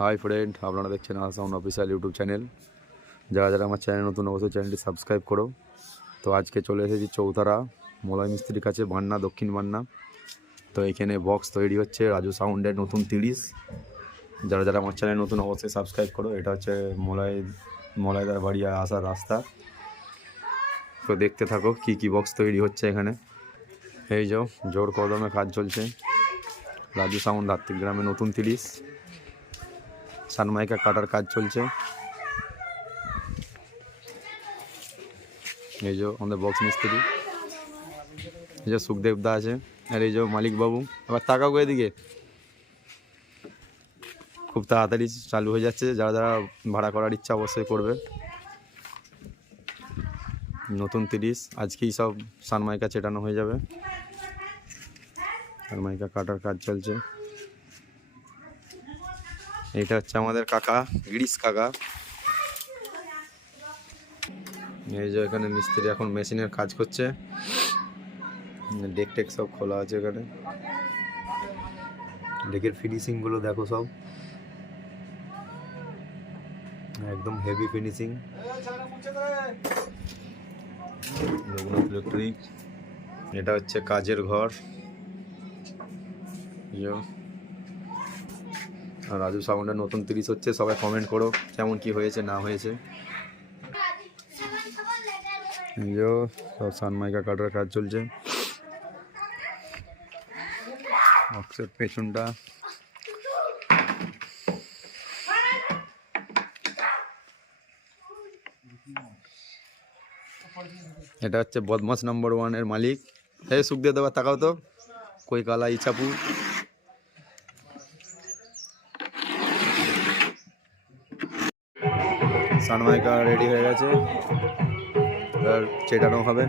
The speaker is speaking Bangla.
হাই ফ্রেন্ড আপনারা দেখছেন আসাউন অফিসিয়াল ইউটিউব চ্যানেল যারা যারা আমার চ্যানেল নতুন, অবশ্যই চ্যানেলটি সাবস্ক্রাইব করো। তো আজকে চলে এসেছি চৌতারা, মলয় মিস্ত্রির কাছে বান্না দক্ষিণ বান্না তো এখানে বক্স তৈরি হচ্ছে, রাজু সাউন্ডের নতুন তিরিশ। যারা যারা আমার চ্যানেল নতুন, অবশ্যই সাবস্ক্রাইব করো। এটা হচ্ছে মলয় মলয়দার বাড়ি আসার রাস্তা। তো দেখতে থাকো কি কি বক্স তৈরি হচ্ছে এখানে। এই যে জোর কদমে কাজ চলছে। রাজু সাউন্ড আত্মিক গ্রামে নতুন তিরিশ। সানমাইকা কাটার কাজ চলছে। এই যে আমাদের বক্স মিস্ত্রি। এই যে সুখদেব দা আছে, আর এই যে মালিক বাবু। এবার তাকাও এদিকে। খুব তাড়াতাড়ি চালু হয়ে যাচ্ছে, যারা যারা ভাড়া করার ইচ্ছা অবশ্যই করবে। নতুন তিরিশ, আজকেই সব সানমাইকা চেটানো হয়ে যাবে। সানমাইকা কাটার কাজ চলছে। এটা হচ্ছে আমাদের কাকা, গিরিশ কাকা। এই যে এখানে মিস্ত্রি এখন মেশিনের কাজ করছে। ডেক টেক সব খোলা আছে এখানে। ডেকের ফিনিশিংগুলো দেখো সব। একদম হেভি ফিনিশিং রঘুনাথ ইলেকট্রিক এটা হচ্ছে কাজের ঘর। রাজু সাউন্ডের নতুন তিরিশ হচ্ছে, সবাই কমেন্ট করো কেমন কি হয়েছে, না হয়েছে। সব সানমাইকা কাটার কাজ চলছে। পেছনটা। এটা হচ্ছে বদমাস নাম্বার ওয়ানের মালিক। হে সুখদেব দেবা তাকাও তো। কই কালা, ইছাপুর। সানমাইকা রেডি হয়ে গেছে। এবার চেটানো হবে।